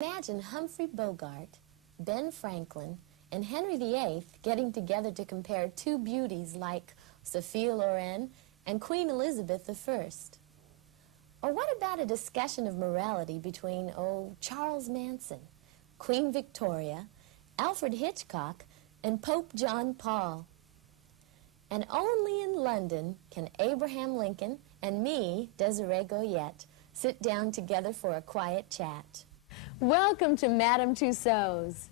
Imagine Humphrey Bogart, Ben Franklin, and Henry VIII getting together to compare two beauties like Sophia Loren and Queen Elizabeth I. Or what about a discussion of morality between, Charles Manson, Queen Victoria, Alfred Hitchcock, and Pope John Paul? And only in London can Abraham Lincoln and me, Desiree Goyette, sit down together for a quiet chat. Welcome to Madame Tussauds.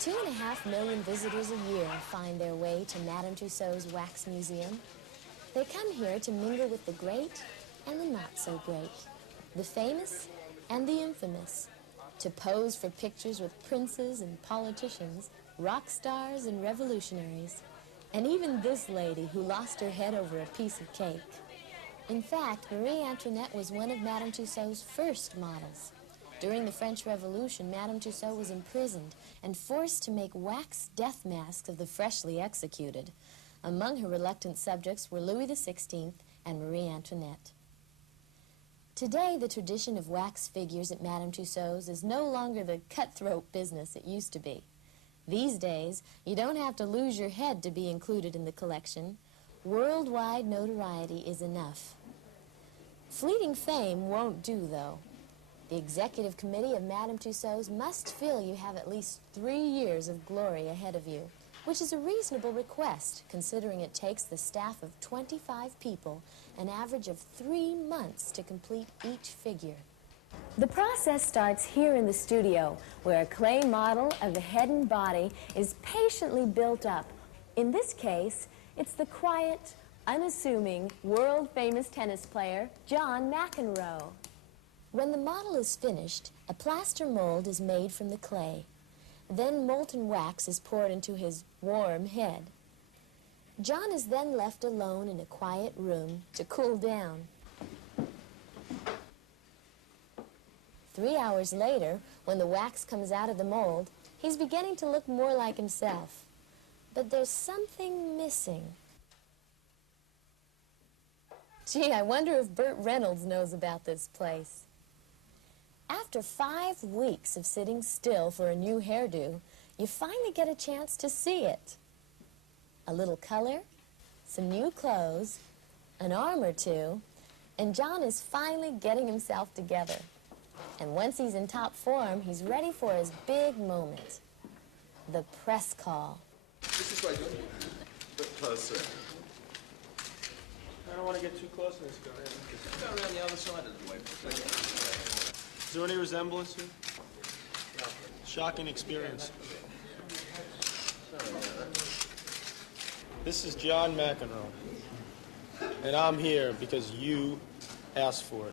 2.5 million visitors a year find their way to Madame Tussauds Wax Museum. They come here to mingle with the great and the not-so-great, the famous and the infamous, to pose for pictures with princes and politicians, rock stars and revolutionaries, and even this lady who lost her head over a piece of cake. In fact, Marie Antoinette was one of Madame Tussauds' first models. During the French Revolution, Madame Tussaud was imprisoned and forced to make wax death masks of the freshly executed. Among her reluctant subjects were Louis XVI and Marie Antoinette. Today, the tradition of wax figures at Madame Tussauds is no longer the cutthroat business it used to be. These days, you don't have to lose your head to be included in the collection. Worldwide notoriety is enough. Fleeting fame won't do, though. The executive committee of Madame Tussauds must feel you have at least 3 years of glory ahead of you, which is a reasonable request, considering it takes the staff of 25 people an average of 3 months to complete each figure. The process starts here in the studio, where a clay model of the head and body is patiently built up. In this case, it's the quiet, unassuming, world-famous tennis player, John McEnroe. When the model is finished, a plaster mold is made from the clay. Then molten wax is poured into his warm head. John is then left alone in a quiet room to cool down. 3 hours later, when the wax comes out of the mold, he's beginning to look more like himself. But there's something missing. Gee, I wonder if Burt Reynolds knows about this place. After 5 weeks of sitting still for a new hairdo, you finally get a chance to see it. A little color, some new clothes, an arm or two, and John is finally getting himself together. And once he's in top form, he's ready for his big moment, the press call. This is right. A bit closer. I don't want to get too close to this guy. Just go around the other side of the way. Is there any resemblance here? Shocking experience. This is John McEnroe, and I'm here because you asked for it.